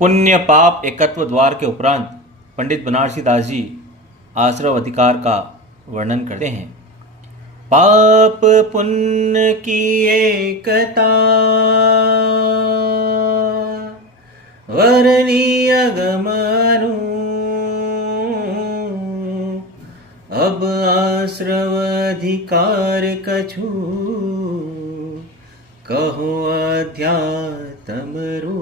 पुण्य पाप एकत्व द्वार के उपरांत पंडित बनारसी दास जी आश्रव अधिकार का वर्णन करते हैं। पाप पुण्य की एकता वर्णीय गमनु, अब आश्रव अधिकार कछु कहो अध्यात्म रू।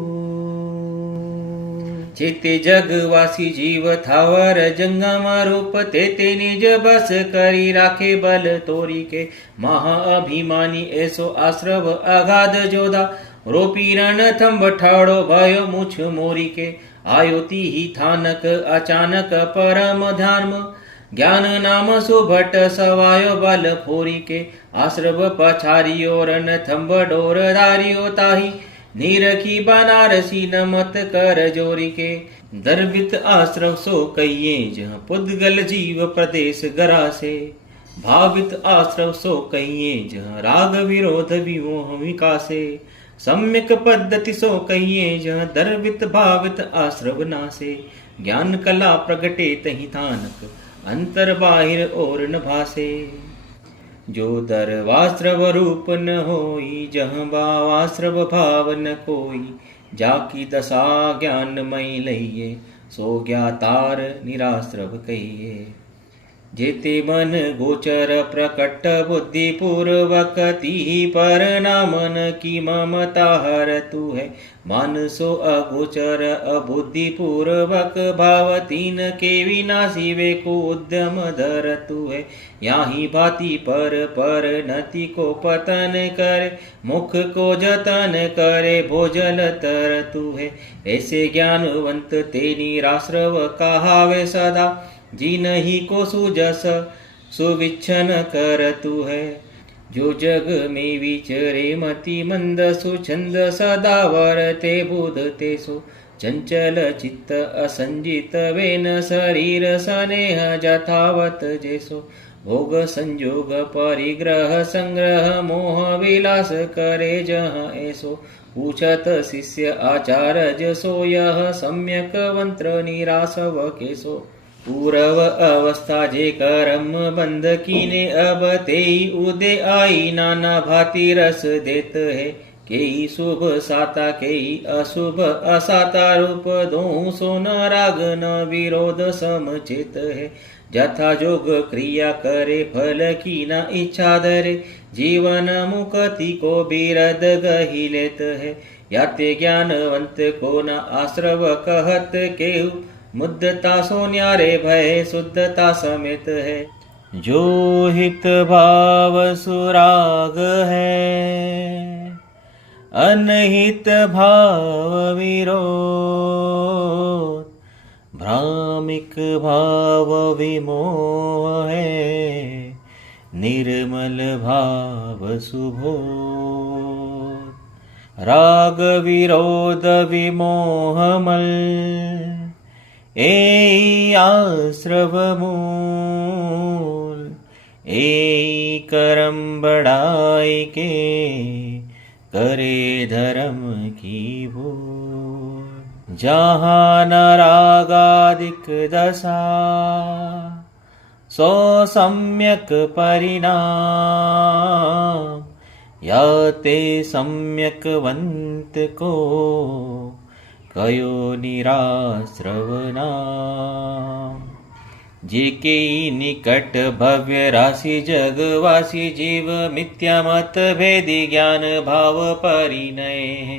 चेते जगवासी जीव थावर जंगमा रूप ते निज बस करी राखे बल तोरी के। महाअभिमानी ऐसो आश्रव अगाध जोधा रोपी रण थंब ठाड़ो भयो मुछ मोरी के। आयोति ही थानक अचानक परम ध्यान ज्ञान नाम सुभट सवायो बल फोरी के। आश्रव पछारियो रण थंब डोर धारियो ताही नीरखी बनारसी नमत कर जोरी के। दर्वित आश्रव सो कहिए जहाँ पुद्गल जीव प्रदेश गरासे। भावित आश्रव सो कहिए जहाँ राग विरोध विमोह विकासे। सम्यक पद्धति सो कहिए जहाँ दर्वित भावित आश्रव नासे। ज्ञान कला प्रगटे तहि थानक अंतर बाहिर और न भासे। जो दरवाश्रव रूप न होई जहाँ भावाश्रव भाव न कोई। जाकी दशा ज्ञानमयी लइये सो ज्ञातार निराश्रव कहिए। जेते मन गोचर प्रकट बुद्धि पूर्वक ती पर नामन की ममता हर तू है। मानसो अगोचर अबुद्धि पूर्वक भाव तीन के विनाशी वे को उद्यम धर तू है। याही भांति पर नति को पतन करे मुख को जतन करे भोजल तर तू है। ऐसे ज्ञानवंत ते निराश्रव कहावे सदा जी नहीं को सुजस सुविच्छन कर तू है। जो जग में विचरे मति मंद सुछंद सदा वरते बुधते सो। चंचल चित्त असंजित वेन शरीर स्नेह जथावत जैसो। भोग संयोग परिग्रह संग्रह मोह विलास करे जहाँ ऐसो। पूछत शिष्य आचार्य सो यह सम्यक मंत्र निरासव केसो। पूर्व अवस्था जे कर्म बंध कीने अब तेई उदय आई नाना भांति रस देत है। केई शुभ साता केई अशुभ असाता रूप दो सो न राग न विरोध समचित है। जथा जोग क्रिया करे फल की न इच्छा धरे जीवन मुक्ति को बिरद गही लेत है। याते ज्ञानवंत को न आश्रव कहत केहू मुद्दता सो न्यारे भय शुद्धता समेत है। जो हित भाव सुराग है अनहित भाव विरोध। भ्रामिक भाव विमोह है निर्मल भाव सुबोध। राग विरोध विमोह मल ए आश्रव मूल। ए करम बढ़ाई के करे धर्म की भूल। जहाँ न रागादिक दशा सो सम्यक परिणाम। याते सम्यक वंत को कयो निराश्रव नाम। जेके निकट भव्य राशि जगवासी जीव मिथ्या मत भेदी ज्ञान भाव परिणय है।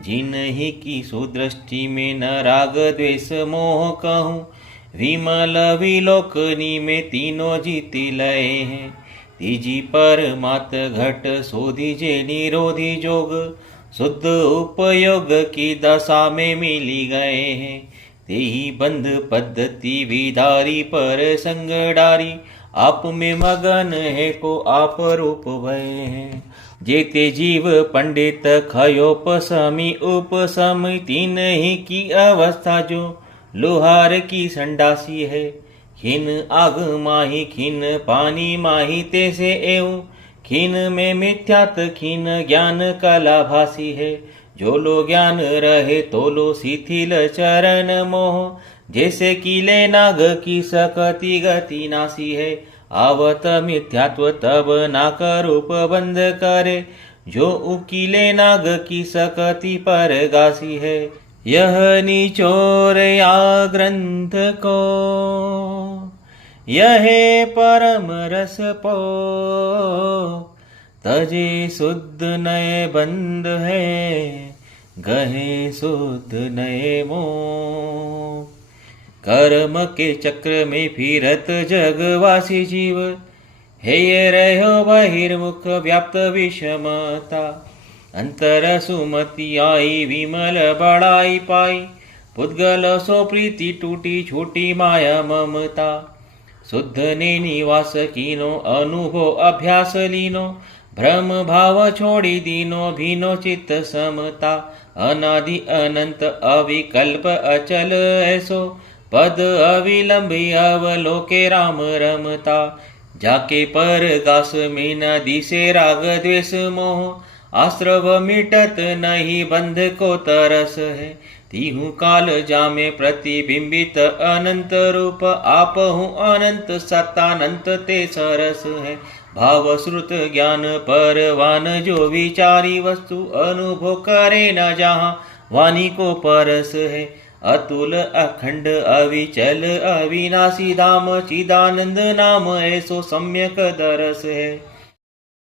जिन्हीं की सुदृष्टि में न राग द्वेष मोह कहूँ। विमल विलोकनी में तीनों जीति लय हैं। तीजी परमात घट सोधी जे निरोधी जोग। शुद्ध उपयोग की दशा में मिली गए हैं। तेही बंध पद्धति विधारी पर संगडारी। आप में मगन है को आप रूप भय है। जेते जीव पंडित खयोपशमी उपशमी तीन ही की अवस्था जो लोहार की संडासी है। खिन आग माही खिन पानी माही तैसे एवं। खिन में मिथ्यात खिन ज्ञान कला भासी है। जो लो ज्ञान रहे तो लो शिथिल चरण मोह, जैसे कीले नाग की सकती गति नासी है, आवत मिथ्यात्व तब नाक रूप बंद करे, जो उकीले नाग की सकती पर गासी है। यह निचोर या ग्रंथ को यह परम रस पो, तजे शुद्ध नए बंद है, गहे शुद्ध नए मोह। कर्म के चक्र में फिरत जगवासी जीव, हे ये रहो बहिर्मुख व्याप्त विषमता, अंतर सुमति आई विमल बड़ाई पाई, पुद्गल सो प्रीति टूटी छूटी माया ममता। शुद्ध ने निवास कीनो अनुभव अभ्यास लीनो, भ्रम भाव छोड़ी दीनो भीनो चित्त समता। अनादि अनंत अविकल्प अचल ऐसो, पद अविलंबी अवलोके राम रमता। जाके पर गास में न दिसे राग द्वेष मोह, आश्रव मिटत नहीं बंध को तरस है। तीहू काल जामे प्रतिबिंबित अनंत रूप, आप हूँ अनंत सत्तानंत ते सरस है। भाव श्रुत ज्ञान परवान जो विचारी वस्तु, अनुभव करे न जहाँ वाणी को परस है। अतुल अखंड अविचल अविनाशी धाम, चिदानंद नाम ऐसो सम्यक दरस है।